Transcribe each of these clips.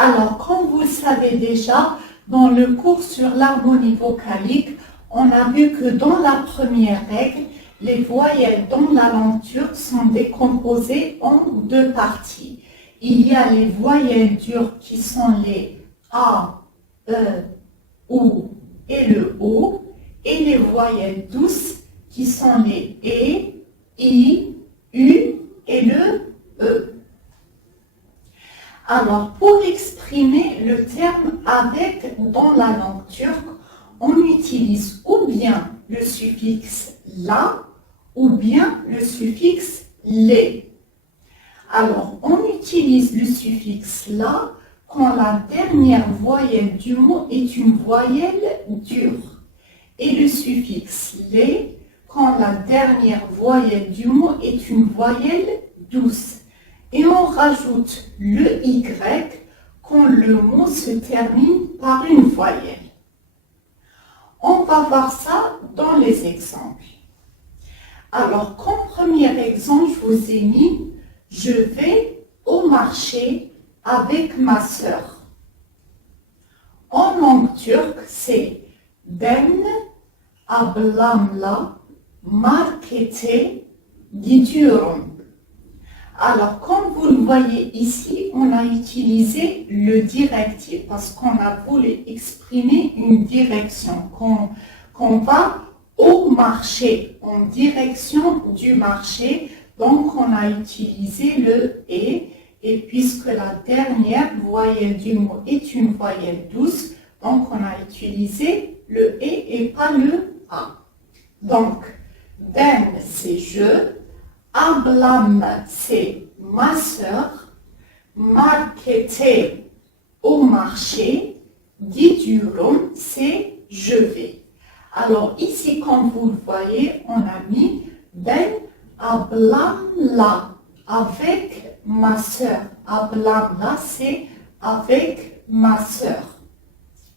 Alors, comme vous le savez déjà, dans le cours sur l'harmonie vocalique, on a vu que dans la première règle, les voyelles dans la langue turque sont décomposées en deux parties. Il y a les voyelles dures qui sont les A, E, OU et le O, et les voyelles douces qui sont les E, I, U et le E. Alors, pour exprimer le terme avec dans la langue turque, on utilise ou bien le suffixe la ou bien le suffixe les. Alors, on utilise le suffixe la quand la dernière voyelle du mot est une voyelle dure et le suffixe les quand la dernière voyelle du mot est une voyelle douce. Et on rajoute le Y quand le mot se termine par une voyelle. On va voir ça dans les exemples. Alors, comme premier exemple, je vous ai mis « Je vais au marché avec ma sœur ». En langue turque, c'est « Ben ablamla markete gidiyorum ». Alors, comme vous le voyez ici, on a utilisé le directif parce qu'on a voulu exprimer une direction, qu'on va au marché, en direction du marché. Donc, on a utilisé le « et puisque la dernière voyelle du mot est une voyelle douce, donc on a utilisé le « et pas le « a ». Donc, ben, c'est « je ». Ablam, c'est ma sœur. Markete, au marché. Gidiyorum, c'est je vais. Alors ici, comme vous le voyez, on a mis ben ablamla, avec ma sœur. Ablamla, c'est avec ma sœur.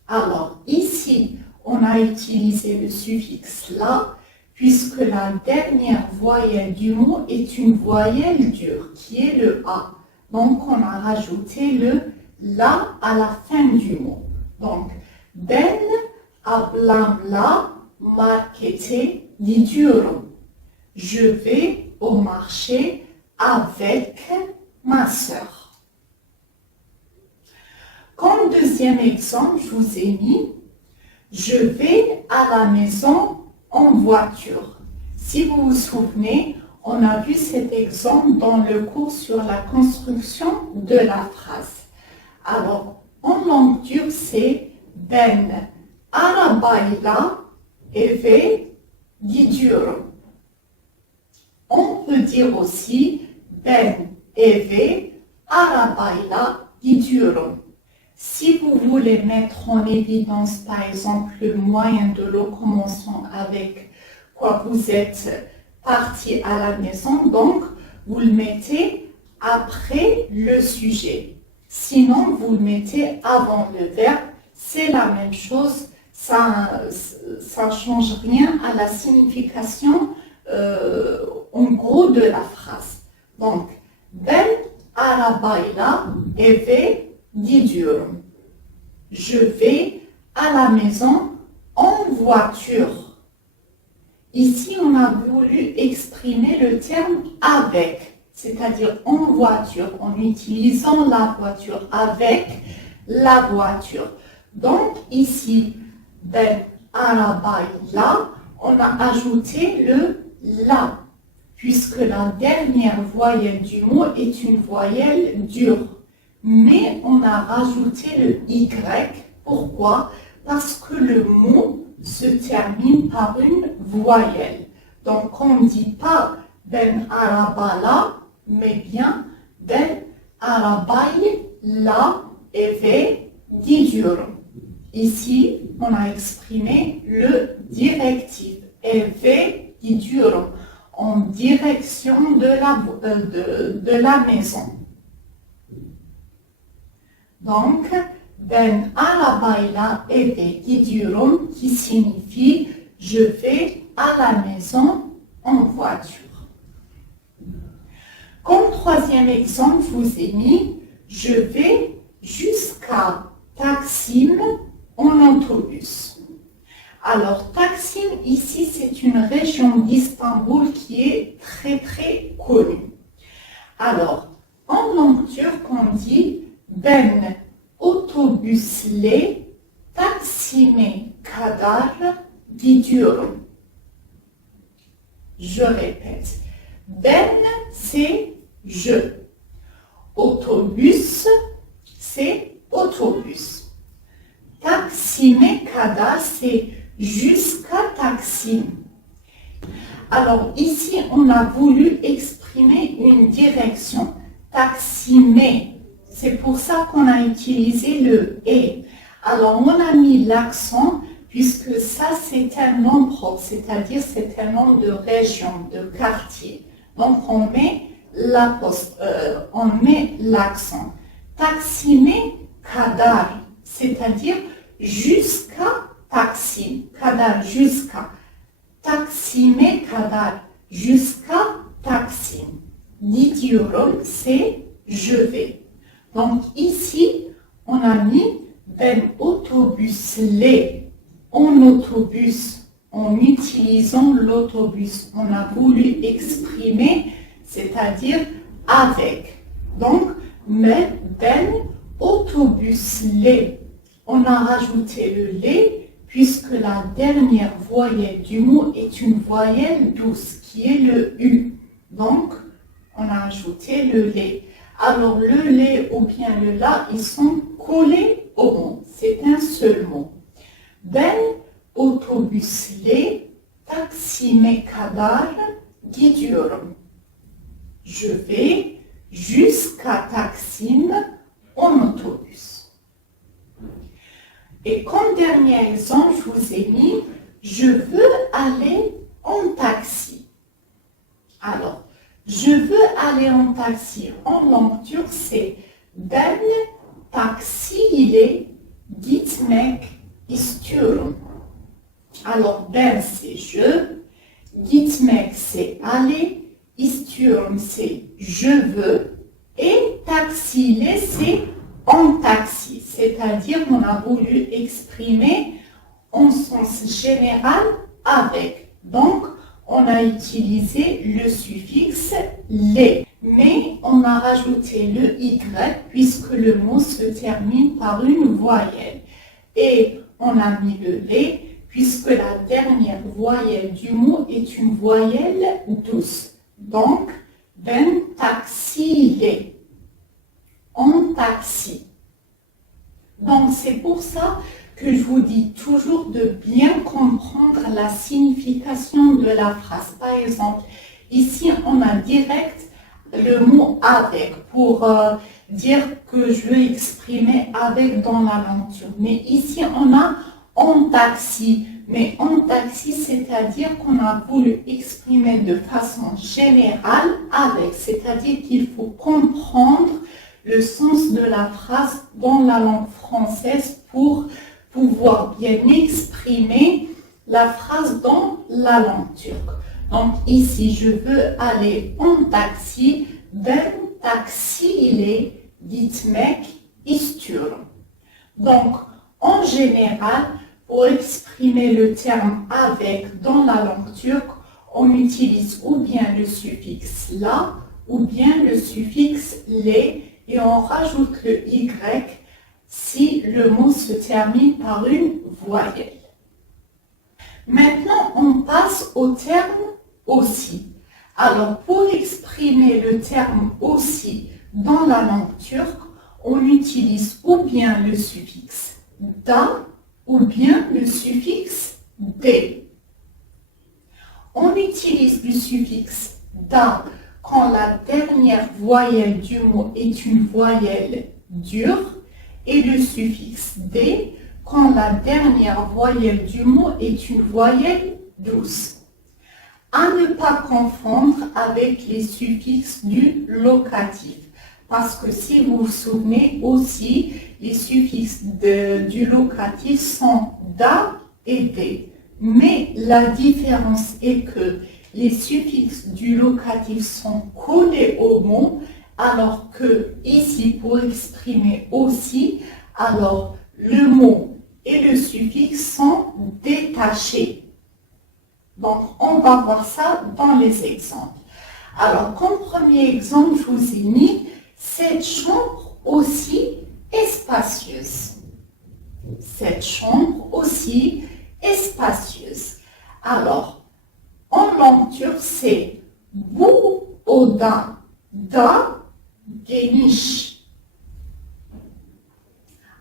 Alors ici, on a utilisé le suffixe la, puisque la dernière voyelle du mot est une voyelle dure, qui est le A. Donc, on a rajouté le la à la fin du mot. Donc, ben ablamla markete gidiyorum. Je vais au marché avec ma sœur. Comme deuxième exemple, je vous ai mis « Je vais à la maison en voiture ». Si vous vous souvenez, on a vu cet exemple dans le cours sur la construction de la phrase. Alors, en langue turque, c'est « Ben arabayla eve gidiyorum ». On peut dire aussi « Ben eve arabayla gidiyorum ». Si vous voulez mettre en évidence, par exemple, le moyen de locomotion avec quoi vous êtes parti à la maison, donc vous le mettez après le sujet. Sinon, vous le mettez avant le verbe. C'est la même chose, ça ne change rien à la signification en gros de la phrase. Donc, ben arabayla eve gidiyorum. Je vais à la maison en voiture. Ici, on a voulu exprimer le terme avec, c'est-à-dire en voiture, en utilisant la voiture, avec la voiture. Donc ici, ben arabayla, on a ajouté le la, puisque la dernière voyelle du mot est une voyelle dure. Mais on a rajouté le Y. Pourquoi? Parce que le mot se termine par une voyelle. Donc on ne dit pas ben arabala, mais bien ben arabayla eve gidiyorum. Ici, on a exprimé le directif eve gidiyorum en direction de la maison. Donc, ben arabayla eve gidiyorum qui signifie je vais à la maison en voiture. Comme troisième exemple, je vous ai mis je vais jusqu'à jusqu'à Taksim en autobus. Alors, Taksim, ici, c'est une région d'Istanbul qui est très très connue. Alors, en langue turque, on dit ben otobüsle Taksim'e kadar gidiyorum. Je répète. Ben, c'est je. Autobus, c'est autobus. Taksim'e kadar, c'est jusqu'à Taksim. Alors ici, on a voulu exprimer une direction. Taksim'e, c'est pour ça qu'on a utilisé le « et ». Alors on a mis l'accent puisque ça c'est un nom propre, c'est-à-dire c'est un nom de région, de quartier. Donc on met l'accent. Taksim'e kadar, c'est-à-dire jusqu'à Taksim. Kadar, jusqu'à. Taksim'e kadar, jusqu'à Taksim. Gidiyorum, c'est je vais. Donc ici, on a mis ben otobüsle, en autobus, en utilisant l'autobus. On a voulu exprimer, c'est-à-dire avec. Donc, mais ben otobüsle. On a rajouté le lait puisque la dernière voyelle du mot est une voyelle douce qui est le U. Donc, on a ajouté le lait. Alors, le lait ou bien le la, ils sont collés au mot. C'est un seul mot. Ben otobüsle Taksim'e kadar gidiyorum. Je vais jusqu'à Taksim en autobus. Et comme dernier exemple, je vous ai mis « Je veux aller en taxi ». Alors, je veux aller en taxi en langue turque, c'est « Ben taksiyle gitmek istiyorum ». Alors, ben c'est je, gitmek c'est aller, istiyorum c'est je veux, et taksiyle c'est en taxi, c'est-à-dire qu'on a voulu exprimer en sens général avec. Donc, on a utilisé le suffixe les, mais on a rajouté le y puisque le mot se termine par une voyelle. Et on a mis le les puisque la dernière voyelle du mot est une voyelle douce. Donc, ben taksiyle. En taxi. Donc c'est pour ça que je vous dis toujours de bien comprendre la signification de la phrase. Par exemple, ici on a direct le mot avec pour dire que je veux exprimer avec dans la langue turque. Mais ici on a en taxi. Mais en taxi, c'est-à-dire qu'on a voulu exprimer de façon générale avec. C'est-à-dire qu'il faut comprendre le sens de la phrase dans la langue française pour pouvoir bien exprimer la phrase dans la langue turque. Donc ici, je veux aller en taxi, ben taksiyle gitmek istiyorum. Donc, en général, pour exprimer le terme avec dans la langue turque, on utilise ou bien le suffixe la ou bien le suffixe les, et on rajoute le y si le mot se termine par une voyelle. Maintenant, on passe au terme aussi. Alors, pour exprimer le terme aussi dans la langue turque, on utilise ou bien le suffixe da ou bien le suffixe de. On utilise le suffixe da quand la dernière voyelle du mot est une voyelle dure et le suffixe de quand la dernière voyelle du mot est une voyelle douce. À ne pas confondre avec les suffixes du locatif. Parce que si vous vous souvenez aussi, les suffixes du locatif sont da et de. Mais la différence est que les suffixes du locatif sont collés au mot, alors que ici, pour exprimer aussi, alors le mot et le suffixe sont détachés. Donc, on va voir ça dans les exemples. Alors, comme premier exemple, je vous ai mis cette chambre aussi est spacieuse. Cette chambre aussi est spacieuse. Alors, en lenture, c'est bu oda da geniş.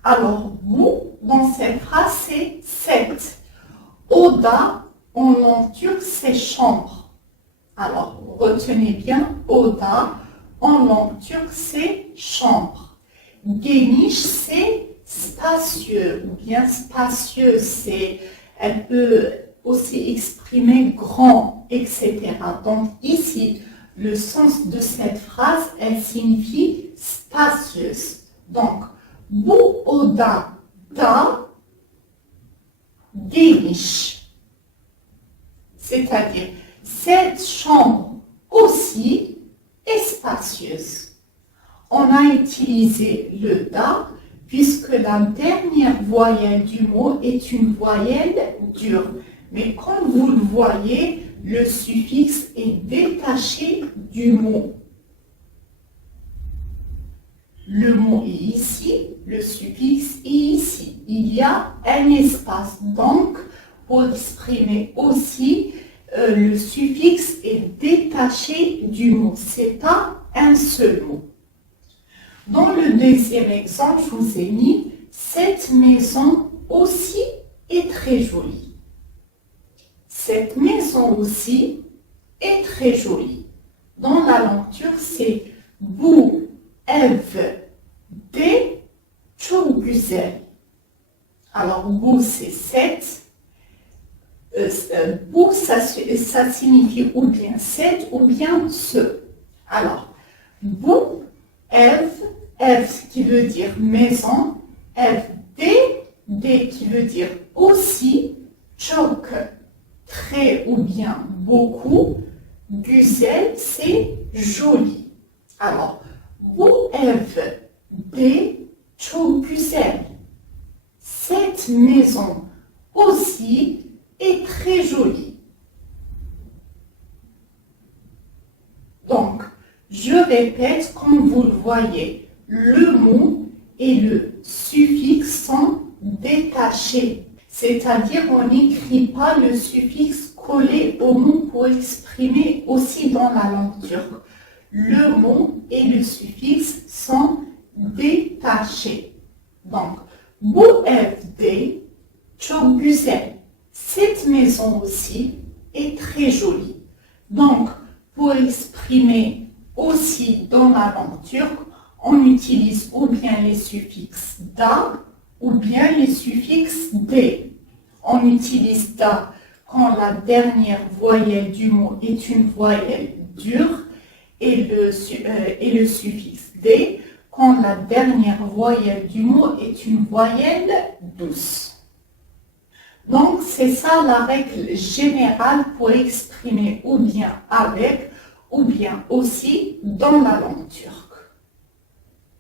Alors, bu dans cette phrase, c'est cette. Oda en lenture, c'est chambre. Alors, retenez bien, oda en lenture, c'est chambre. Geniş, c'est spacieux ou bien spacieuse. Elle peut aussi exprimer grand, etc. Donc ici, le sens de cette phrase, elle signifie spacieuse. Donc, bu oda da geniş. C'est-à-dire, cette chambre aussi est spacieuse. On a utilisé le da puisque la dernière voyelle du mot est une voyelle dure. Mais comme vous le voyez, le suffixe est détaché du mot. Le mot est ici, le suffixe est ici. Il y a un espace. Donc, pour exprimer aussi, le suffixe est détaché du mot. Ce n'est pas un seul mot. Dans le deuxième exemple, je vous ai mis « Cette maison aussi est très jolie ». Cette maison aussi est très jolie. Dans la lenture, c'est « Bu ev de çok güzel ». Alors, « bu » c'est « cette ». « Bu » ça signifie ou bien « cette » ou bien « ce ». Alors, « bu ev » Ev qui veut dire maison, de qui veut dire aussi, çok, très ou bien beaucoup, güzel c'est joli. Alors, bu ev de çok güzel. Cette maison aussi est très jolie. Donc, je répète comme vous le voyez. Le mot et le suffixe sont détachés. C'est-à-dire on n'écrit pas le suffixe collé au mot pour exprimer aussi dans la langue turque. Le mot et le suffixe sont détachés. Donc, bu evde çok güzel. Cette maison aussi est très jolie. Donc, pour exprimer aussi dans la langue turque, on utilise ou bien les suffixes da ou bien les suffixes de. On utilise da quand la dernière voyelle du mot est une voyelle dure et le suffixe de quand la dernière voyelle du mot est une voyelle douce. Donc c'est ça la règle générale pour exprimer ou bien avec ou bien aussi dans la langue turque.